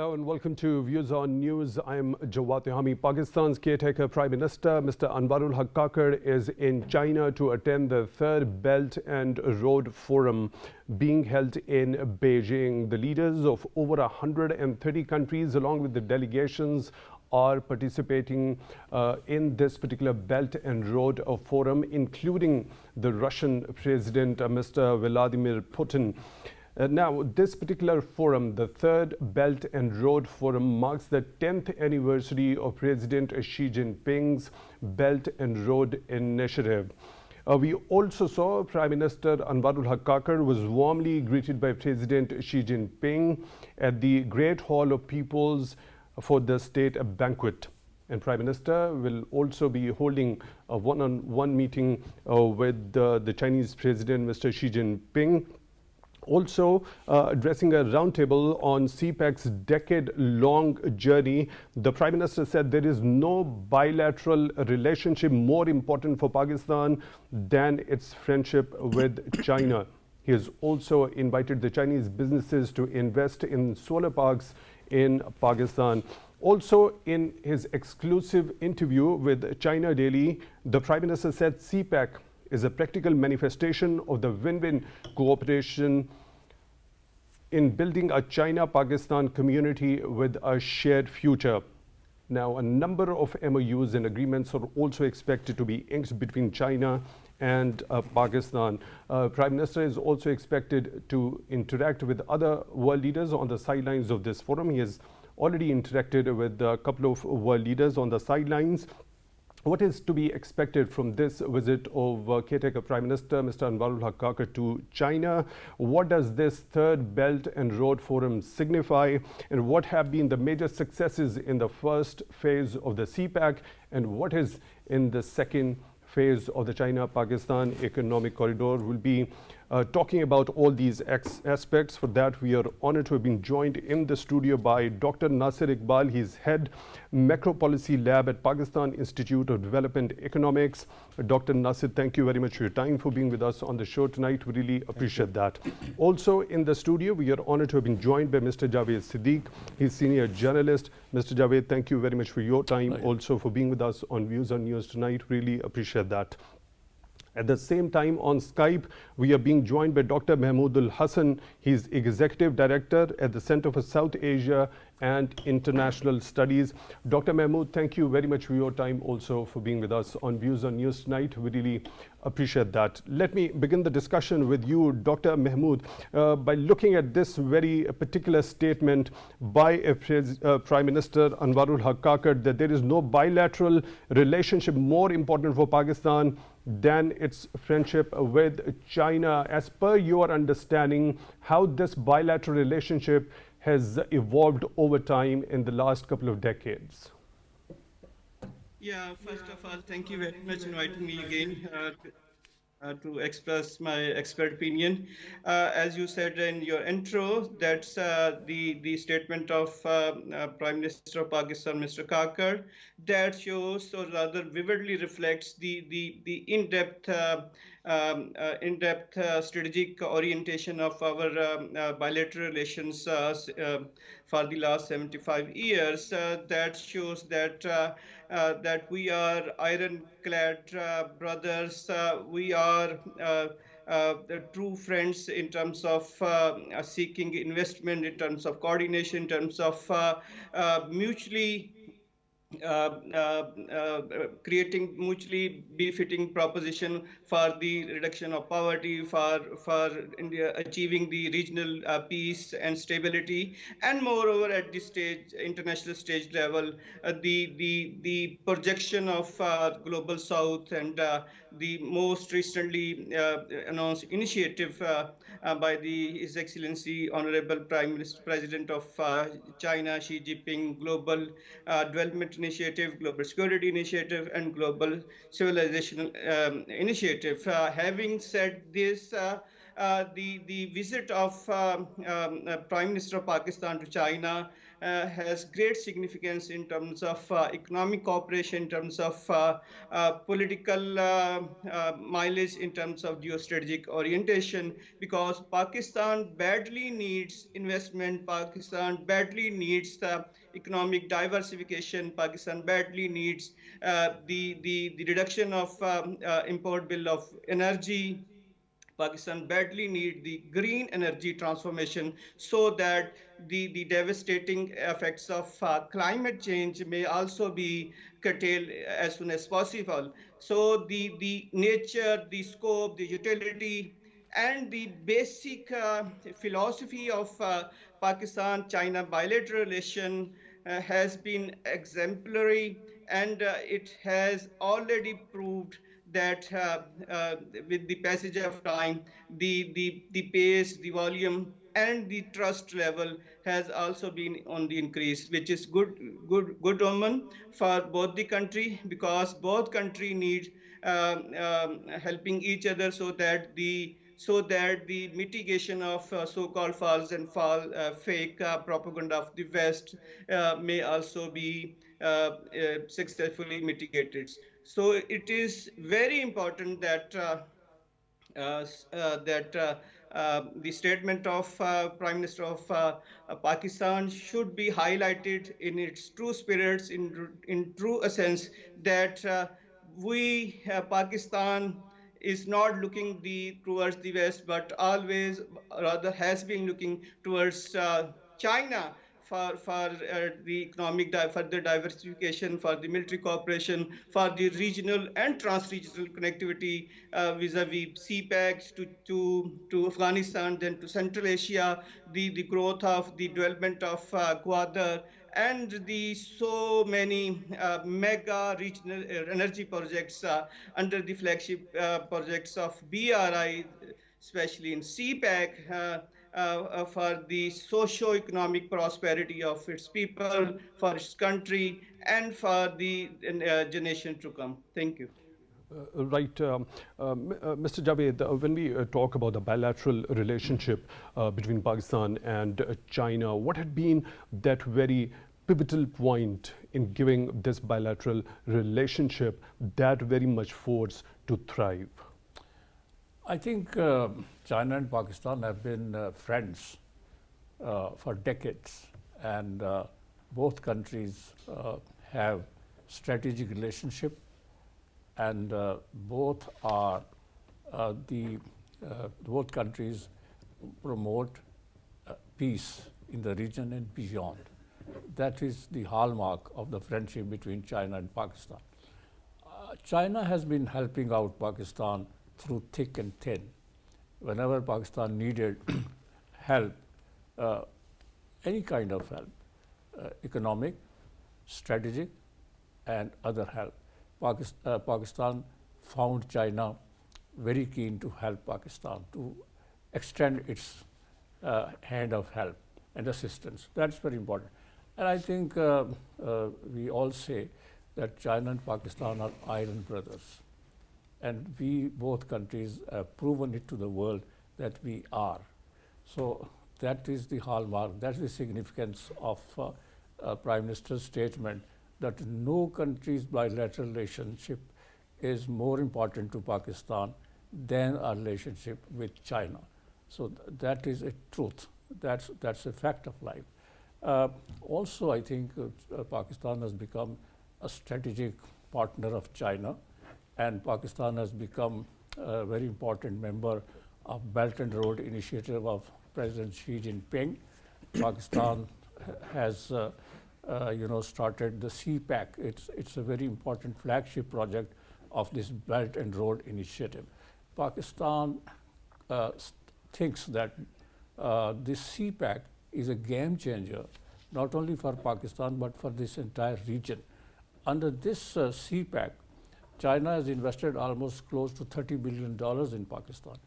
Hello and welcome to Views on News. I'm Jawad. Tehami. Pakistan's caretaker Prime Minister Mr. Anwar is in China to attend the Third Belt and Road Forum being held in Beijing. The leaders of over 130 countries along with the delegations are participating in this particular Belt and Road Forum, including the Russian President Mr. Vladimir Putin. Now, this particular forum, the Third Belt and Road Forum, marks the 10th anniversary of President Xi Jinping's Belt and Road Initiative. We also saw Prime Minister Anwar was warmly greeted by President Xi Jinping at the Great Hall of Peoples for the state banquet. And Prime Minister will also be holding a one-on-one meeting with the Chinese President, Mr. Xi Jinping. Also addressing a roundtable on CPEC's decade-long journey, the Prime Minister said there is no bilateral relationship more important for Pakistan than its friendship with China. He has also invited the Chinese businesses to invest in solar parks in Pakistan. Also, in his exclusive interview with China Daily, the Prime Minister said CPEC is a practical manifestation of the win-win cooperation in building a China-Pakistan community with a shared future. Now, a number of MOUs and agreements are also expected to be inked between China and Pakistan. Prime Minister is also expected to interact with other world leaders on the sidelines of this forum. He has already interacted with a couple of world leaders on the sidelines. What is to be expected from this visit of caretaker Prime Minister Mr. Anwar to China? What does this Third Belt and Road Forum signify? And what have been the major successes in the first phase of the CPEC? And what is in the second phase of the China-Pakistan Economic Corridor? We'll be talking about all these aspects. For that, we are honored to have been joined in the studio by Dr. Nasir Iqbal. He's head Macro Policy Lab at Pakistan Institute of Development Economics. Dr. Nasir, thank you very much for your time, for being with us on the show tonight. We really appreciate that. Also in the studio, we are honored to have been joined by Mr. Javed Siddiq. He's senior journalist. Mr. Javed, thank you very much for your time, also for being with us on Views on News tonight. Really appreciate that. At the same time, on Skype, we are being joined by Dr. Mehmood Hassan. He's Executive Director at the Center for South Asia and International Studies. Dr. Mehmood, thank you very much for your time, also for being with us on Views on News tonight. We really appreciate that. Let me begin the discussion with you, Dr. Mehmood, by looking at this very particular statement by Prime Minister Anwar that there is no bilateral relationship more important for Pakistan than its friendship with China. As per your understanding, how this bilateral relationship has evolved over time in the last couple of decades? Yeah, first of all, thank you very much for inviting me again to express my expert opinion. As you said in your intro, that's the statement of Prime Minister of Pakistan, Mr. Kakar, that shows or rather vividly reflects the in-depth strategic orientation of our bilateral relations for the last 75 years. That shows that that we are ironclad brothers. We are the true friends in terms of seeking investment, in terms of coordination, in terms of mutually creating mutually befitting proposition for the reduction of poverty, for India achieving the regional peace and stability, and moreover at the stage international stage level, the projection of global South and the most recently announced initiative by His Excellency Honorable Prime Minister President of China Xi Jinping, Global Development Initiative, Global Security Initiative, and Global Civilization Initiative. Having said this, the visit of Prime Minister of Pakistan to China has great significance in terms of economic cooperation, in terms of political mileage, in terms of geostrategic orientation, because Pakistan badly needs investment, Pakistan badly needs the economic diversification, Pakistan badly needs the reduction of import bill of energy. Pakistan badly need the green energy transformation so that the devastating effects of climate change may also be curtailed as soon as possible. So the nature, the scope, the utility, and the basic philosophy of Pakistan-China bilateral relation has been exemplary, and it has already proved that with the passage of time, the pace, the volume, and the trust level has also been on the increase, which is good omen for both the country, because both country need helping each other so that the mitigation of so-called false and fake propaganda of the West may also be successfully mitigated. So it is very important that the statement of Prime Minister of Pakistan should be highlighted in its true spirits, in true essence, that Pakistan is not looking towards the West, but always rather has been looking towards China for the economic further diversification, for the military cooperation, for the regional and trans-regional connectivity vis-a-vis CPEC to Afghanistan, then to Central Asia, the growth of the development of Gwadar, and the so many mega regional energy projects under the flagship projects of BRI, especially in CPEC, for the socio-economic prosperity of its people, for its country, and for the generation to come. Thank you. Right. Mr. Javed, when we talk about the bilateral relationship between Pakistan and China, what had been that very pivotal point in giving this bilateral relationship that very much force to thrive? I think China and Pakistan have been friends for decades, and both countries have strategic relationship, and both countries promote peace in the region and beyond. That is the hallmark of the friendship between China and Pakistan. China has been helping out Pakistan through thick and thin. Whenever Pakistan needed help, any kind of help, economic, strategic, and other help, Pakistan found China very keen to help Pakistan, to extend its hand of help and assistance. That's very important. And I think we all say that China and Pakistan are iron brothers. And we, both countries, have proven it to the world that we are. So that is the hallmark, that's the significance of Prime Minister's statement that no country's bilateral relationship is more important to Pakistan than our relationship with China. So that is a truth. That's a fact of life. Also, I think Pakistan has become a strategic partner of China, and Pakistan has become a very important member of Belt and Road Initiative of President Xi Jinping. Pakistan has started the CPEC. It's a very important flagship project of this Belt and Road Initiative. Pakistan thinks that this CPEC is a game changer, not only for Pakistan, but for this entire region. Under this CPEC, China has invested almost close to $30 billion in Pakistan,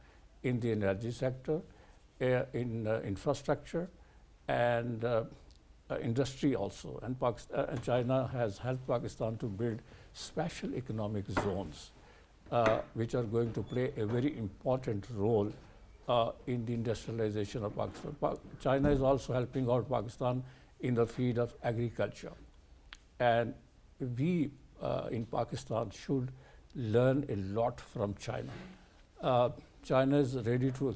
in the energy sector, in infrastructure, and industry also. And China has helped Pakistan to build special economic zones, which are going to play a very important role in the industrialization of Pakistan. China is also helping out Pakistan in the field of agriculture. And we in Pakistan should learn a lot from China. China is ready to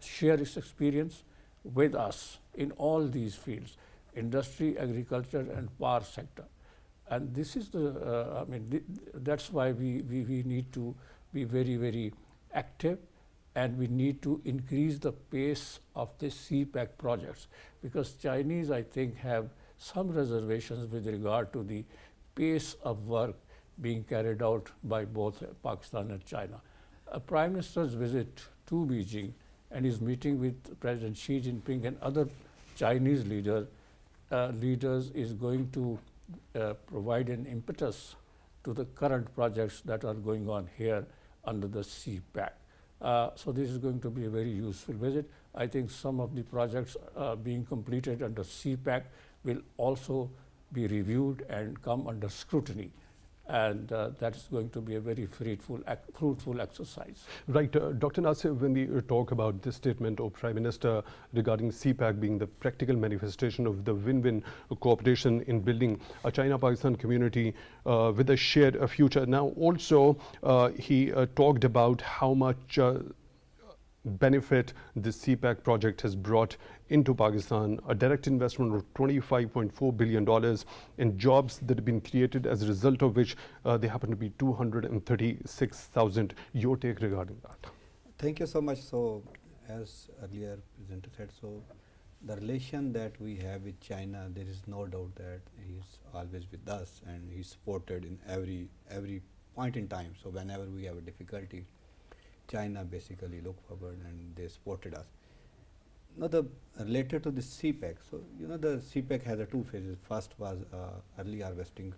share its experience with us in all these fields, industry, agriculture, and power sector. And this is the, that's why we need to be very, very active, and we need to increase the pace of the CPAC projects, because Chinese, I think, have some reservations with regard to the pace of work being carried out by both Pakistan and China. A Prime Minister's visit to Beijing and his meeting with President Xi Jinping and other Chinese leaders is going to provide an impetus to the current projects that are going on here under the CPAC. So this is going to be a very useful visit. I think some of the projects being completed under CPAC will also be reviewed and come under scrutiny. And that is going to be a very fruitful exercise. Right. Dr. Nasir, when we talk about this statement of Prime Minister regarding CPAC being the practical manifestation of the win-win cooperation in building a China-Pakistan community with a shared future. Now, also, he talked about how much benefit the CPAC project has brought into Pakistan, a direct investment of $25.4 billion and jobs that have been created as a result of which they happen to be 236,000. Your take regarding that? Thank you so much. So, as earlier presenter said, so the relation that we have with China, there is no doubt that he is always with us and he is supported in every point in time. So, whenever we have a difficulty, China basically looked forward and they supported us. Now, related to the CPAC, so the CPAC has two phases. First was early harvesting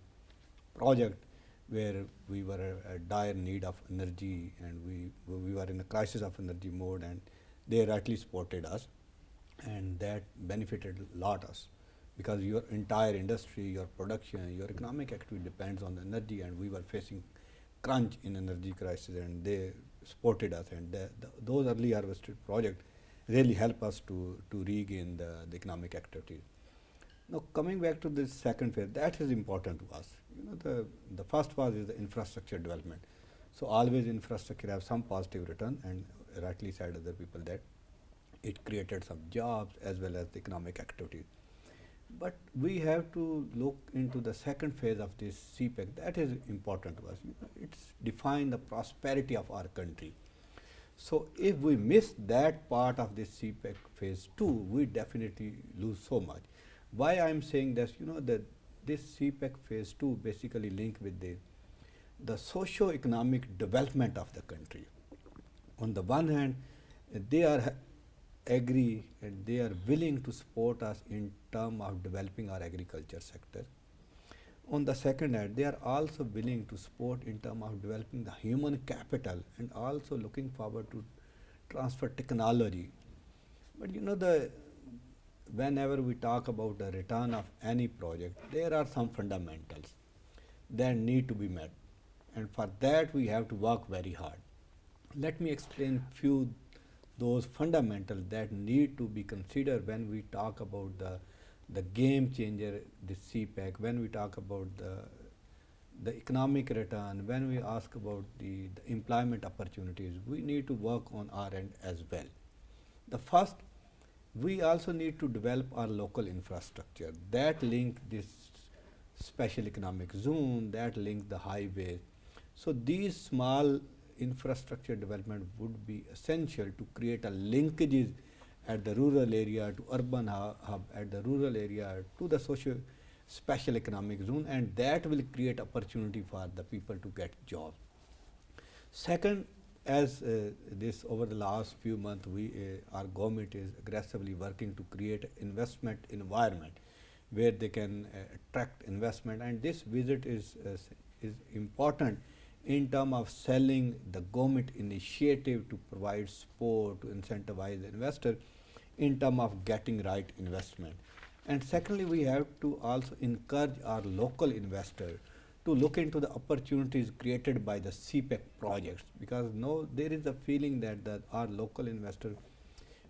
project where we were a dire need of energy and we were in a crisis of energy mode, and they rightly supported us, and that benefited a lot us, because your entire industry, your production, your economic activity depends on the energy, and we were facing crunch in energy crisis, and they supported us, and those early harvested projects really help us to regain the economic activity. Now, coming back to the second phase, that is important to us. The first phase is the infrastructure development. So, always infrastructure have some positive return, and rightly said other people that it created some jobs as well as the economic activity. But we have to look into the second phase of this CPAC. That is important to us. It's define the prosperity of our country. So, if we miss that part of this CPAC phase 2, we definitely lose so much. Why I am saying this? That this CPAC phase 2 basically linked with the socio-economic development of the country. On the one hand, they are agree and they are willing to support us in terms of developing our agriculture sector. On the second hand, they are also willing to support in terms of developing the human capital and also looking forward to transfer technology. But whenever we talk about the return of any project, there are some fundamentals that need to be met, and for that we have to work very hard. Let me explain few those fundamentals that need to be considered when we talk about the game changer, the CPAC, when we talk about the economic return, when we ask about the employment opportunities. We need to work on our end as well. The first, we also need to develop our local infrastructure that link this special economic zone, that link the highways. So, these small infrastructure development would be essential to create a linkages at the rural area to urban hub, at the rural area to the special economic zone, and that will create opportunity for the people to get jobs. Second, as this over the last few months, our government is aggressively working to create an investment environment where they can attract investment, and this visit is important in terms of selling the government initiative to provide support, to incentivize the investor in terms of getting right investment. And secondly, we have to also encourage our local investor to look into the opportunities created by the CPAC projects, because now there is a feeling that our local investor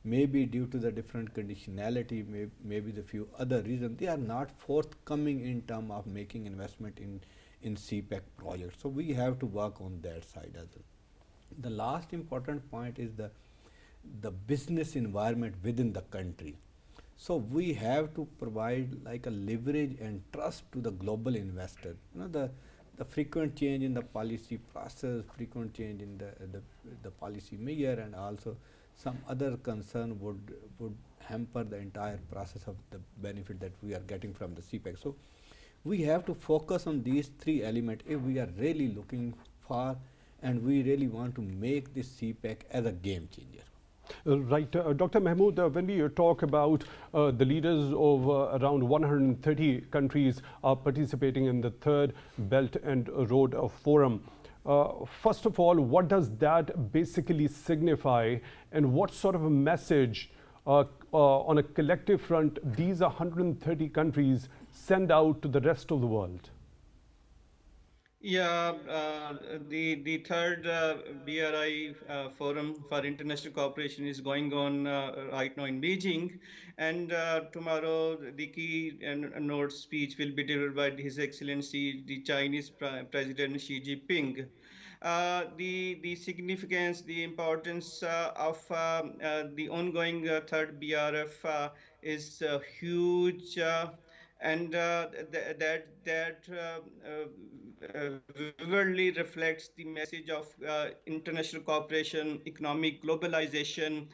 maybe due to the different conditionality, maybe the few other reasons, they are not forthcoming in terms of making investment in CPEC projects. So we have to work on that side as well. The last important point is the business environment within the country. So we have to provide like a leverage and trust to the global investor. You know, the frequent change in the policy process, frequent change in the policy measure, and also some other concern would hamper the entire process of the benefit that we are getting from the CPEC. So we have to focus on these three elements if we are really looking for and we really want to make this CPEC as a game changer. Right. Dr. Mehmood, when we talk about the leaders of around 130 countries are participating in the third Belt and Road Forum, first of all, what does that basically signify, and what sort of a message on a collective front these 130 countries send out to the rest of the world? Yeah, the third BRI Forum for International Cooperation is going on right now in Beijing, and tomorrow the key note speech will be delivered by His Excellency the Chinese President Xi Jinping. The significance, the importance of the ongoing third BRF is huge. And vividly reflects the message of international cooperation, economic globalization,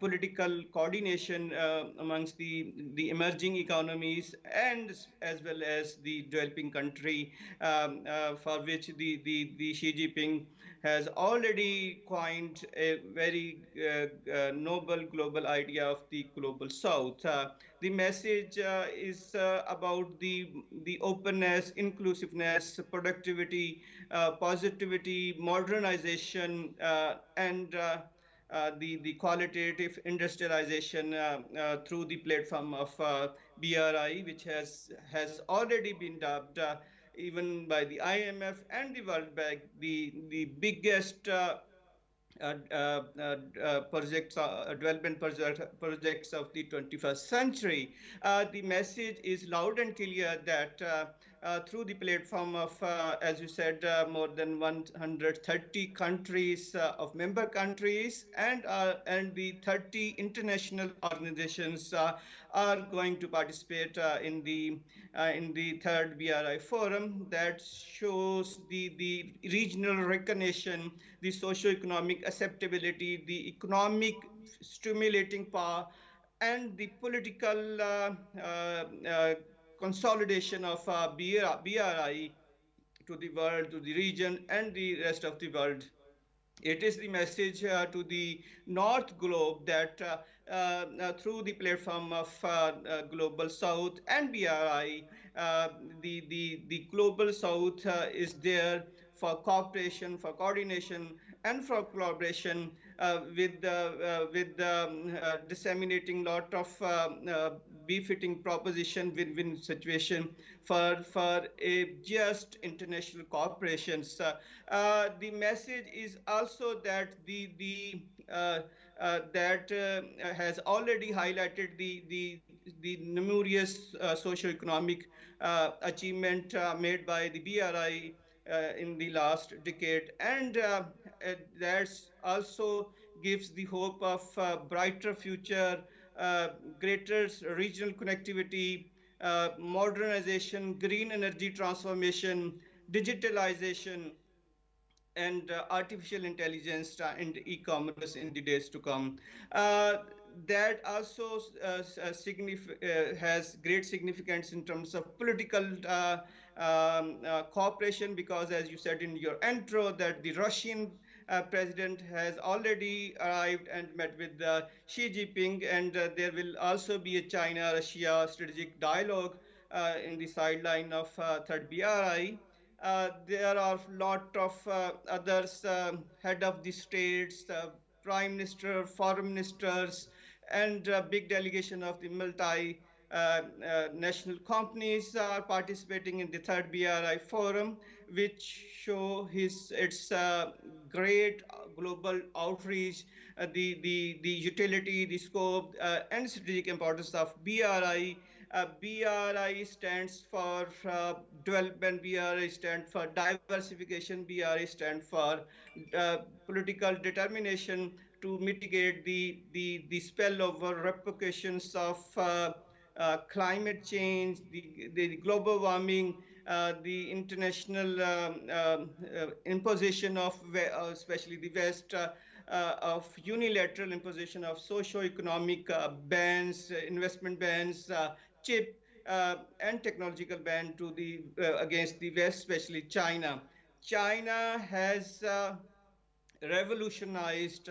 political coordination amongst the emerging economies, and as well as the developing country, for which the Xi Jinping has already coined a very noble global idea of the global South. The message is about the openness, inclusiveness, productivity, positivity, modernization, and the qualitative industrialization through the platform of BRI, which has already been dubbed even by the IMF and the World Bank the biggest projects, projects of the 21st century. The message is loud and clear that through the platform of, as you said, more than 130 countries of member countries and the 30 international organizations are going to participate in the third BRI forum. That shows the regional recognition, the socio-economic acceptability, the economic stimulating power, and the political consolidation of BRI to the world, to the region, and the rest of the world. It is the message to the North Globe that through the platform of Global South and BRI, the Global South is there for cooperation, for coordination, and for collaboration with disseminating lot of befitting proposition win-win situation for a just international corporations. The message is also that that has already highlighted the numerous socio-economic achievement made by the BRI in the last decade, and that also gives the hope of brighter future, uh, greater regional connectivity, modernization, green energy transformation, digitalization, and artificial intelligence and e-commerce in the days to come. Uh, that also has great significance in terms of political cooperation, because as you said in your intro, that the Russian president has already arrived and met with Xi Jinping, and there will also be a China-Russia strategic dialogue in the sideline of third BRI. There are a lot of others, head of the states, prime minister, foreign ministers, and big delegation of the multi national companies are participating in the third BRI forum, which show its great global outreach, the utility, the scope, and strategic importance of BRI. BRI stands for development, BRI stands for diversification, BRI stands for political determination to mitigate the spillover repercussions of climate change, the global warming, the international imposition of, especially the West, of unilateral imposition of socio-economic bans, investment bans, chip and technological ban to the against the West, especially China. China has revolutionized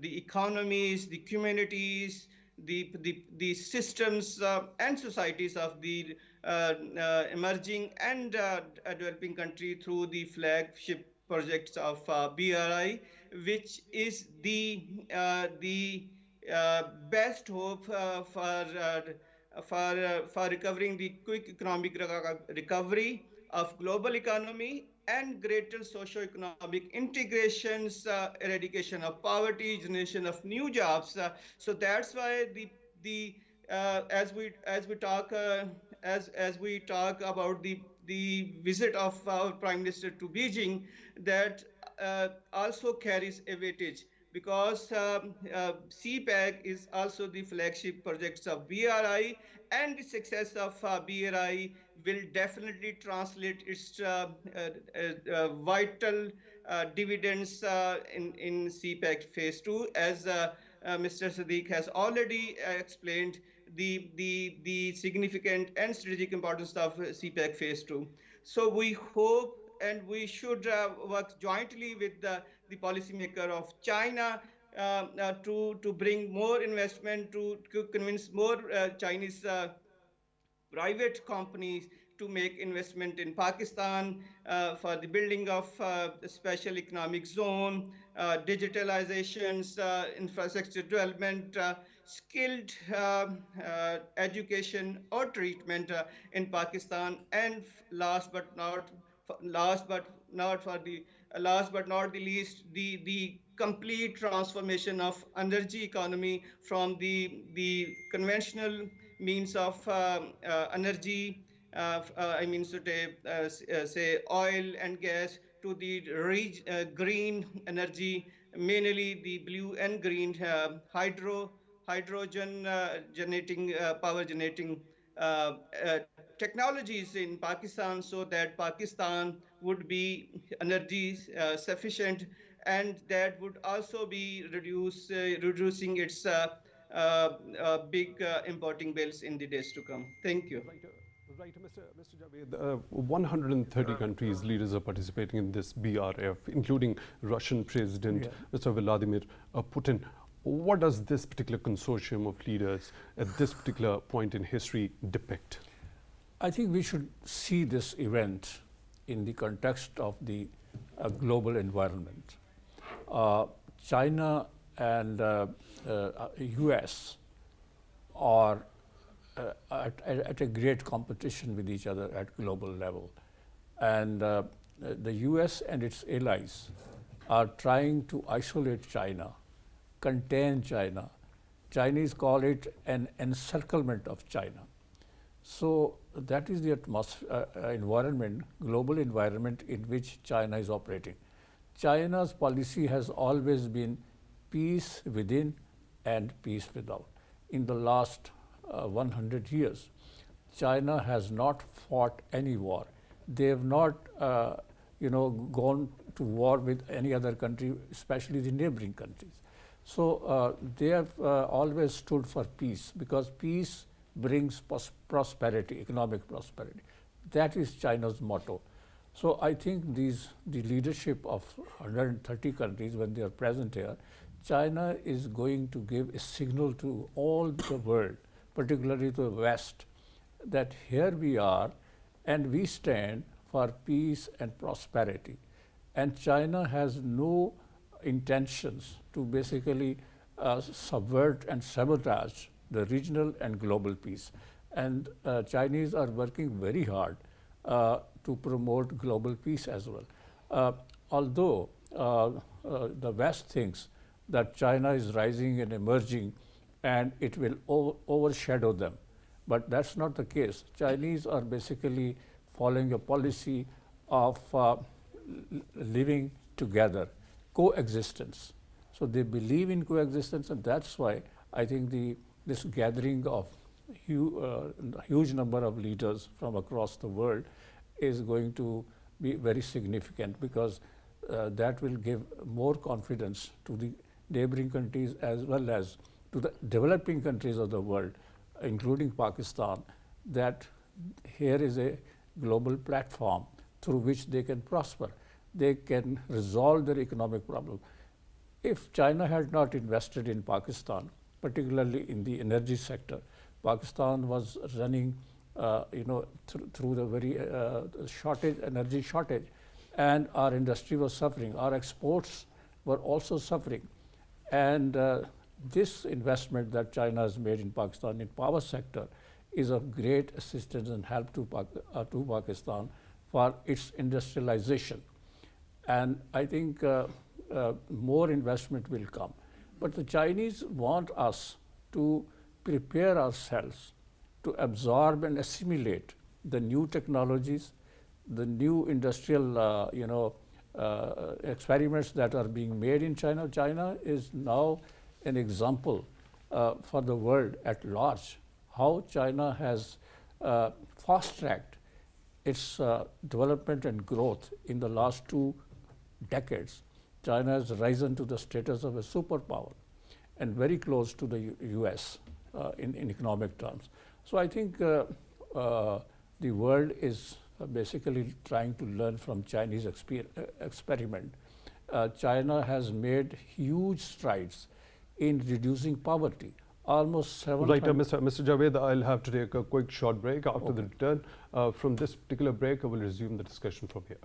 the economies, the communities, the systems and societies of the emerging and developing country through the flagship projects of BRI, which is the best hope for recovering the quick economic recovery of global economy and greater socio-economic integrations, eradication of poverty, generation of new jobs. So that's why the as we talk as we talk about the visit of our Prime Minister to Beijing, that also carries a weightage, because CPAC is also the flagship projects of BRI, and the success of BRI will definitely translate its vital dividends in CPAC Phase 2, as Mr. Siddiq has already explained the significant and strategic importance of CPAC Phase 2. So we hope and we should work jointly with the policymaker of China to bring more investment, to convince more Chinese private companies to make investment in Pakistan for the building of the special economic zone, digitalizations, infrastructure development, skilled education or treatment in Pakistan, and last but not for the last but not the least, the complete transformation of energy economy from the conventional means of energy, I mean, say oil and gas, to the green energy, mainly the blue and green hydrogen generating power generating technologies in Pakistan, so that Pakistan would be energy sufficient, and that would also be reducing its big importing bills in the days to come. Thank you. Right, Mr. Javed, 130 countries leaders are participating in this BRF, including Russian President Mr. Vladimir Putin. What does this particular consortium of leaders at this particular point in history depict? I think we should see this event in the context of the global environment. China and US are at a great competition with each other at global level. And the US and its allies are trying to isolate China, contain China. Chinese call it an encirclement of China. So that is the environment, global environment in which China is operating. China's policy has always been peace within and peace without. In the last 100 years, China has not fought any war. They have not, gone to war with any other country, especially the neighboring countries. So they have always stood for peace, because peace brings prosperity, economic prosperity. That is China's motto. So I think the leadership of 130 countries, when they are present here, China is going to give a signal to all the world, particularly to the West, that here we are and we stand for peace and prosperity. And China has no intentions to basically subvert and sabotage the regional and global peace. And Chinese are working very hard to promote global peace as well. Although the West thinks that China is rising and emerging and it will overshadow them. But that's not the case. Chinese are basically following a policy of living together, coexistence. So they believe in coexistence, and that's why I think this gathering of huge number of leaders from across the world is going to be very significant, because that will give more confidence to the neighboring countries as well as to the developing countries of the world, including Pakistan, that here is a global platform through which they can prosper. They can resolve their economic problem. If China had not invested in Pakistan, particularly in the energy sector, Pakistan was running through the very energy shortage, and our industry was suffering. Our exports were also suffering. And this investment that China has made in Pakistan in power sector is of great assistance and help to Pakistan for its industrialization. And I think more investment will come. But the Chinese want us to prepare ourselves to absorb and assimilate the new technologies, the new industrial experiments that are being made in China. China is now an example for the world at large, how China has fast-tracked its development and growth in the last 2 decades. China has risen to the status of a superpower and very close to the US in economic terms. So I think the world is basically trying to learn from Chinese experiment. China has made huge strides in reducing poverty. Almost 7 Right, Mr. Javed, I'll have to take a quick short break. After the return from this particular break, I will resume the discussion from here.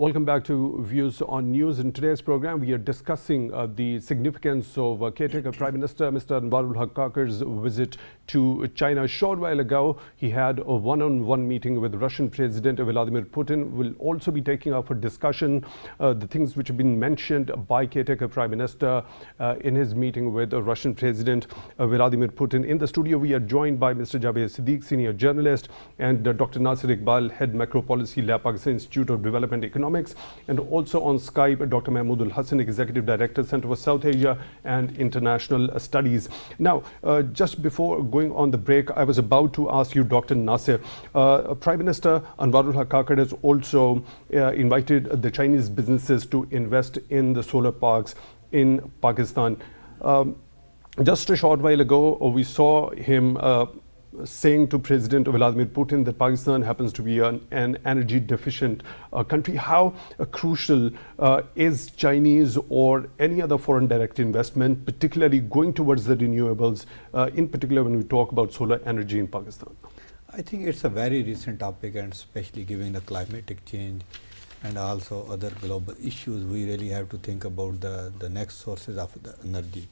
Welcome back to Views on News. In today's program, we are discussing the significance of caretaker Prime Minister Mr. Anwarul Haqqaq's visit to China. A short while ago, he had a one-on-one meeting with Russian President Vladimir Putin. We'll also be taking up for discussion the things which have been mentioned by caretaker Prime Minister in his meeting with Russian President Vladimir Putin. In the studio, we are joined by Mr. Javed Siddiq, senior journalist, and Dr. Nasir Iqbal, head macro policy lab, Pakistan Institute of Development Economics. And also on Skype, Dr. Mehmood Hassan, Executive Director, Center for South Asia and International Studies. Now, just before going on the break, I was about to ask you, Dr. Nasir, Prime Minister Anwarul Haqqaq has also invited the Chinese businesses to invest in the solar parks in Pakistan. Just a short while ago, we saw him saying to President Vladimir Putin that Pakistan happens to be an energy deficient country. How crucial is Chinese or any other foreign direct investment, particularly going towards the renewables, in particular when we talk about solar energy in Pakistan? I think it's a very recent topic, and especially given the climatic change and also other global issues, we really have to think about the next sources of the energy.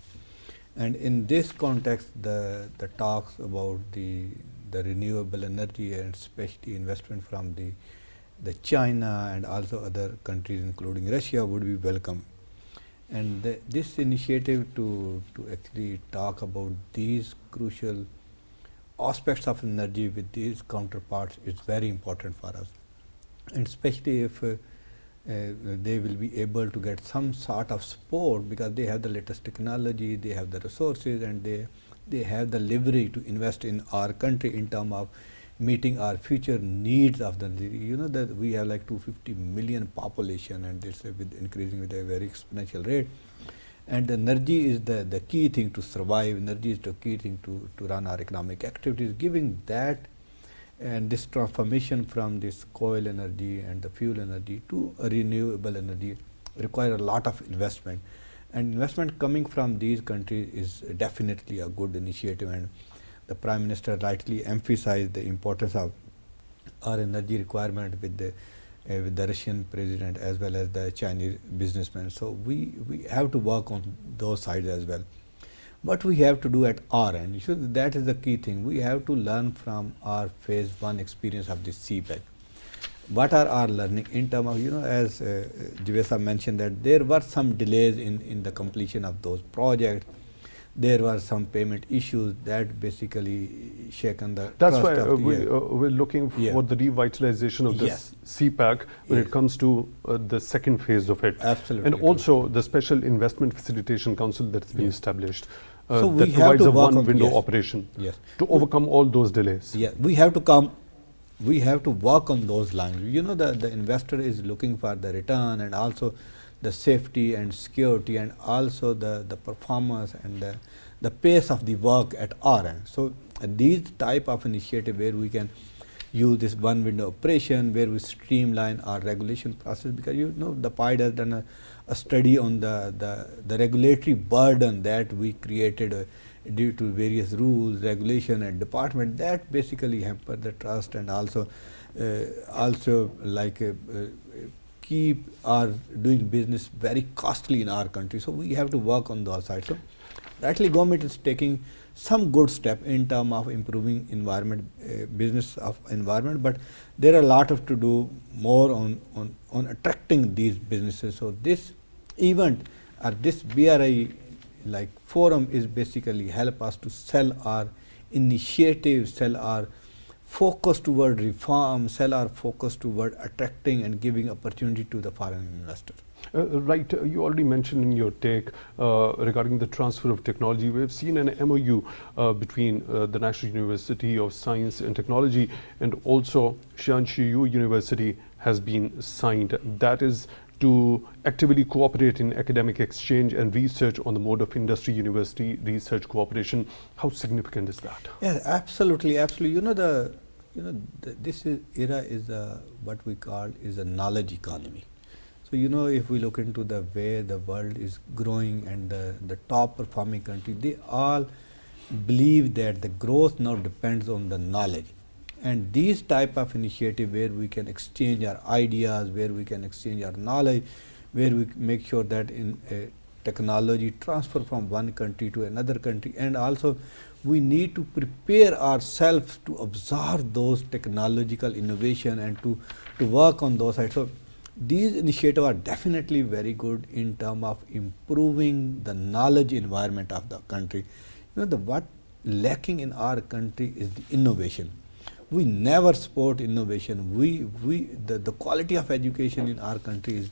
And in this context, the talks about the renewable energy and especially investment from the China and also other countries, including Russia, would be welcome. And this initiative to actually talk about these crucial aspects of energy with these counterparts is very important for us. And especially if they will be able to get some sort of support, because they have the latest technology, they have the resources, and they have the leverage to invest in our country in terms of meeting our future needs of the, you know, that we have like 250 million population, and it's increasing with a very exponential rate. And energy is the key thing to survive. Energy is the key thing to run our economic activities. Giving that and this transformation from this coal energy and the fuel energy to a renewable energy require a lot of investment. And investment coming from these countries is definitely a good initiative. And the Prime Minister rightly emphasized the importance of our energy requirement with the Russian president as well as the Chinese businessmen. So we have to work on those sides as well. What we have to do at our end, so that is the key thing. We have to learn from our phase 1 experience of this CPEC. What are our learning in terms of, as Javed mentioned, that there were some delays in the completion of those projects. There were some payment issues that basically shaken the That's trust why of we're looking for the revitalization of this CPAC when it comes to the second phase of it. Absolutely. And also the Special Investment Facilitation Council that's been established So that we have provides to a work one on- window yes. operation Yes. to overcome all those delays. Yeah, we have to work on those lines. The investor is looking for the return and also the safety and security and also the performance and the pace of the work at our end. So these type of initiative where we can use this one window operation, where we streamline our regulation process, because the PIDE has done a study on the regulatory burden that we created due to various rules, regulation and department that basically hamper the trust and also keep our doing business very costly in our country. So we have to work on those sides. So actually government is taking some good step in terms of improving environment, business of environment, but there are a lot of to do more on attracting these businesses. So this event or this BRI forum is basically help us to sell our initiatives, sell our focus toward reform, sell our focus toward attracting and giving opportunity to the foreign investors. Right, you already mentioned in your take regarding the transfer of technology. We have seen an MOU between the National University of Science and Technology and also Shanshiyu University has been signed. That is to actively cooperate in academic exchange and research on the mode of industry-university research cooperation. How significant is that? Yeah, absolutely, absolutely. This era is what we call is a knowledge economy. So if we look into the way the world is growing and the top performing country, they all believe that the growth now depends on the knowledge. And these type of initiative where we can exchange our ideas, where we can exchange our knowledge, where we make sure that in technology transfer from one country to another country, and also we need to prepare ourselves to absorb those technological innovation and to work on those sides. So these initiatives are definitely very good in terms of improving the knowledge environment of the country. What lacking in our country is the innovation. We never support innovation. The quality of education in our country is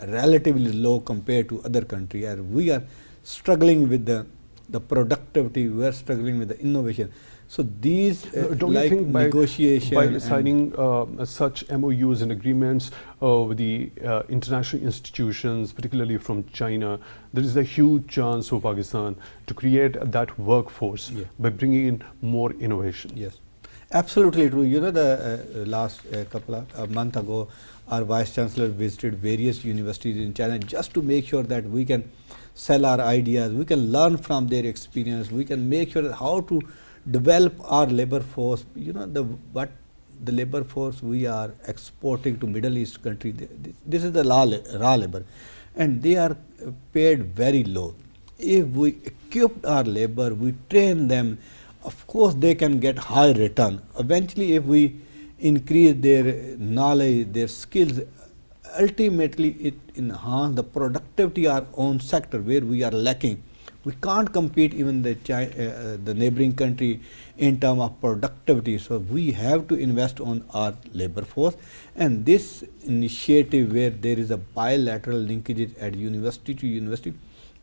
relatively low compared to other countries, and we are struggling with the productivity, we are struggling with the innovation. So these don't you think negotiation by signing such MOUs and agreements with the international institutions, particularly from China, there is a huge chance for Pakistan to create that workforce by bringing in more innovation. Yes, absolutely true. The last couple of months ago, our Vice Chancellor visited various universities in China just to make sure that we can sell our ideas, we can learn from their experience, we can make sure that how to develop our labor force. What the labor force we are exporting to Middle East country, this is the raw labor, and they are paid very low. If we equip our labor, we train them, of course they can get high return. Eventually, if we increase their knowledge, their skills, ultimately it enhance the productivity of our own sector where we are lacking. We can't compete even the neighboring country in terms of productivity. So we have to invest on our labor force, and this initiative where there is a bilateral linkages at university to university,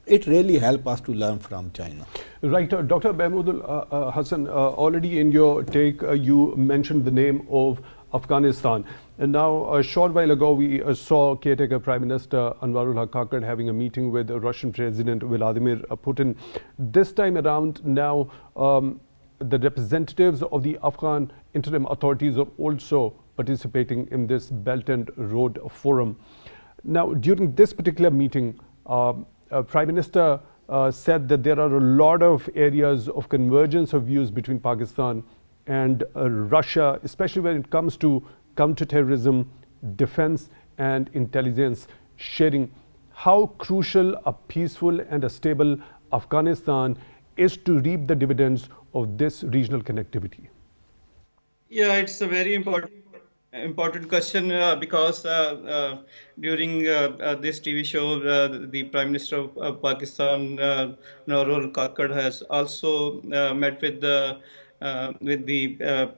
it really helps us to learn from China. Right, Dr. Mehmood Hassan, already in your take you mentioned the name of Afghanistan. And now, a short while ago, we saw caretaker Prime Minister Anwaar al-Haqqaqad having a meeting with Russian President Vladimir Putin. This time around, now the representatives of the Afghan interim authorities are also participating in this Belt and Road Forum. Now, during this particular meeting, Prime Minister said that there are a lot of areas of convergence of views between Pakistan and Russia, especially when it comes to counterterrorism, defense, and intelligence sharing. How crucial a peaceful and a stable Afghanistan is to reap the dividends of this regional connectivity? Yeah, it's a very important question because during this TV show, the Prime Minister of Pakistan, Noorul Kakad, has also met with the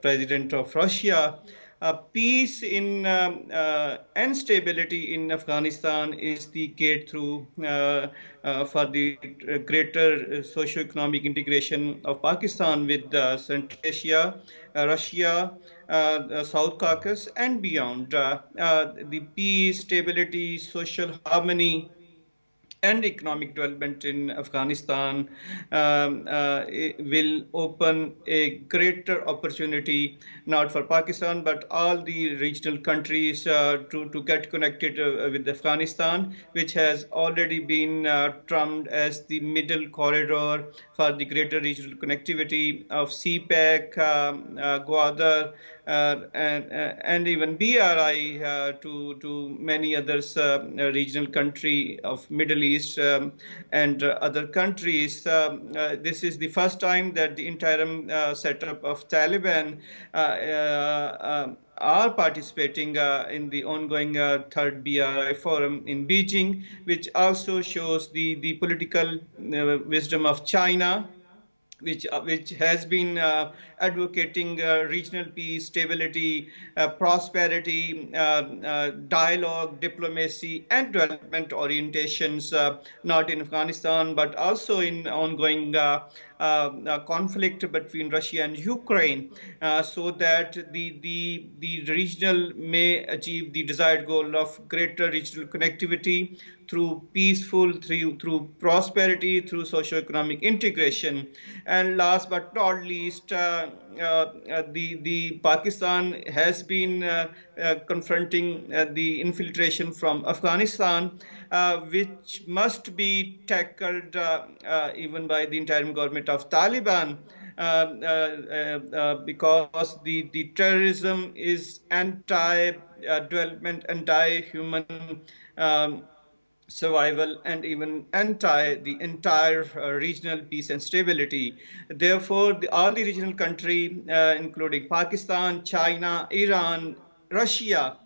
President of Russia. Peace and stability in Afghanistan is the gate through for the greater socio-economic integration of Pakistan with Central Asia, Russia, South Caucasus, and beyond. The peace, stability, social harmony, and economic development in Afghanistan will open a greater opportunity not for Pakistan but all the regional countries to get connected with Afghanistan, which has already been termed as the middle corridor for the greater regional connectivity of CPEC, Gwadar, and even BRI to many others regional country of Middle East and other countries. This is the first time that the interim setup of Taliban are participating in the ongoing third BRI forum in Beijing, which also shows the political wisdom of China, which has been advocating regional peace, stability, prosperity, dialogue, diplomacy, and development orientations, not in Afghanistan, but also in ongoing conflict between Russia and Ukraine, so that the regional may achieve the desired goal of greater regional connectivity through peaceful, through prosperity, through socio-economic integration. And last but not least, the Pakistan has been confronting the infiltration from Afghanistan, which must be tackled even by the interim government of Taliban, because the terrorism is anti-development, anti-human survival, and even the entire regional peace and stability. Therefore, all the regional countries, including Pakistan, China, Iran, Russia,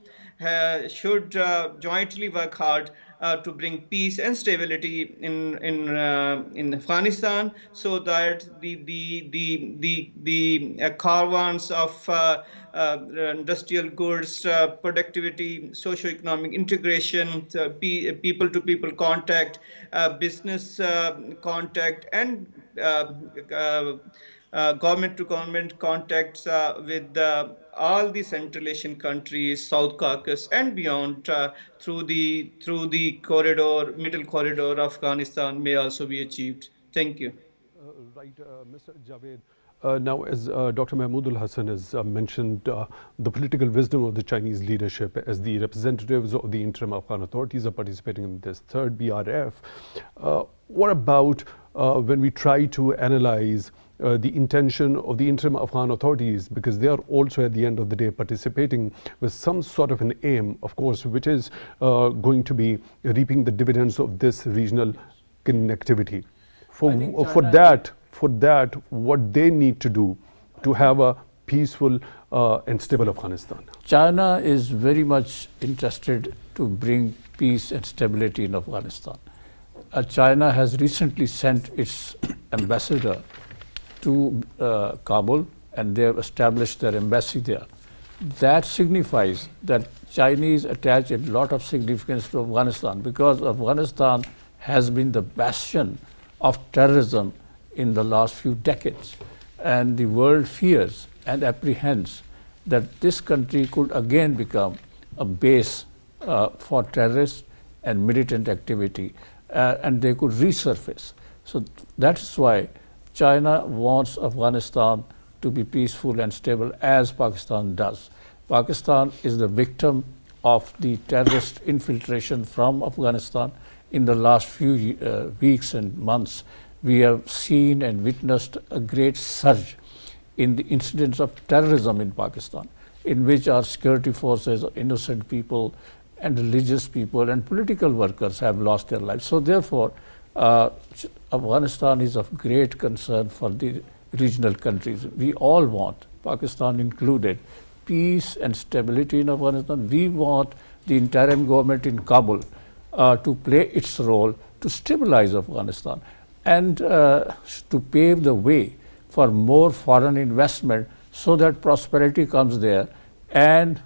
should jointly work hard to bring peace and stability in Afghanistan, so that the caravans of industrial goods, productivity, socio-economic integration, people-to-people contact, business contact, and government-to-government contacts with all the Central Asian countries, South Caucasus, and beyond through the middle corridor of Afghanistan may also be achieved. Thank you. Right, Mr. Javed. Now, as Dr. Mehmood Hassan has mentioned, the political wisdom of the Chinese leadership as the representatives of the interim Afghan authorities are participating in this third BRF. What about when we try to analyze the intention of the interim Afghan authorities, because they are also at the end of the day participating with some sort of an aim, of course, which is going to be reaping the dividends of this regional connectivity. For that, what they need to do to have a peaceful and stable Afghanistan? China is very much interested to bring peace and stability in Afghanistan. China has recently sent its ambassador to Kabul, and they have established their embassy there. That signifies that Chinese attach a lot of significance to Afghanistan, because Afghanistan has been the bastion of terrorism in the last few decades, and the world fears and apprehends that this country could again become a base for terrorist and militant activity, and they could resurface. So that's why China wants Afghanistan to be peaceful and stable, as Pakistan does. Pakistan is the victim of the terrorist infiltration from Afghanistan. In the last few weeks and months, we have seen and witnessed a great surge in the incidents of terrorism in Pakistan, in which our security forces, innocent people, and religious people and political workers have lost their lives. So therefore, Afghanistan is of great concern for the regional countries. We all want, Pakistan included, peace and stability in Afghanistan. We want the interim government in Kabul to play its role to stabilize Afghanistan and to pave the way for more foreign investment so that prosperity comes there and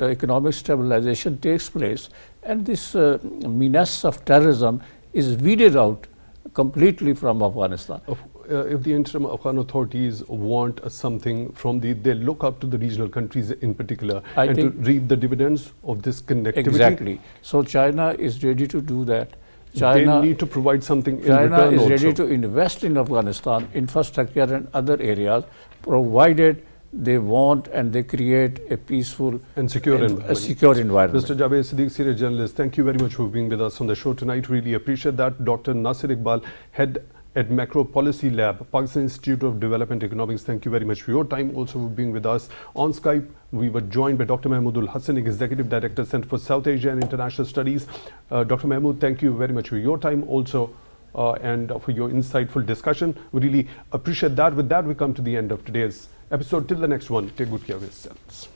economic stabilization takes place, and this menace of terrorism is weeded out completely from Afghanistan. If the interim Afghan authorities want something from they look up to the regional countries in particular and to reap the dividends of this connectivity. Exactly. So China is ready to do that. They need to provide something in return China is also. ready to invest in Afghanistan, infrastructure and other areas, provided they want and they create a peaceful and secure environment. Mr. Javed, Siddiq, senior journalist, thank you very much for being with us on the show tonight. Really appreciate that. Dr. Nasir Iqbal, head at Macro Policy Lab, Pakistan Institute of Development Economics, thank you very much for your time, also for being with us. On Skype, we were joined by Dr. Mehmood Hassan, Executive Director, Center for South Asia and International Studies. Dr. Mehmood, thank you very much for your time also and for your insightful discussion. We really appreciate that. With that, we come to the end of today's episode. Till the next one, take good care of yourselves.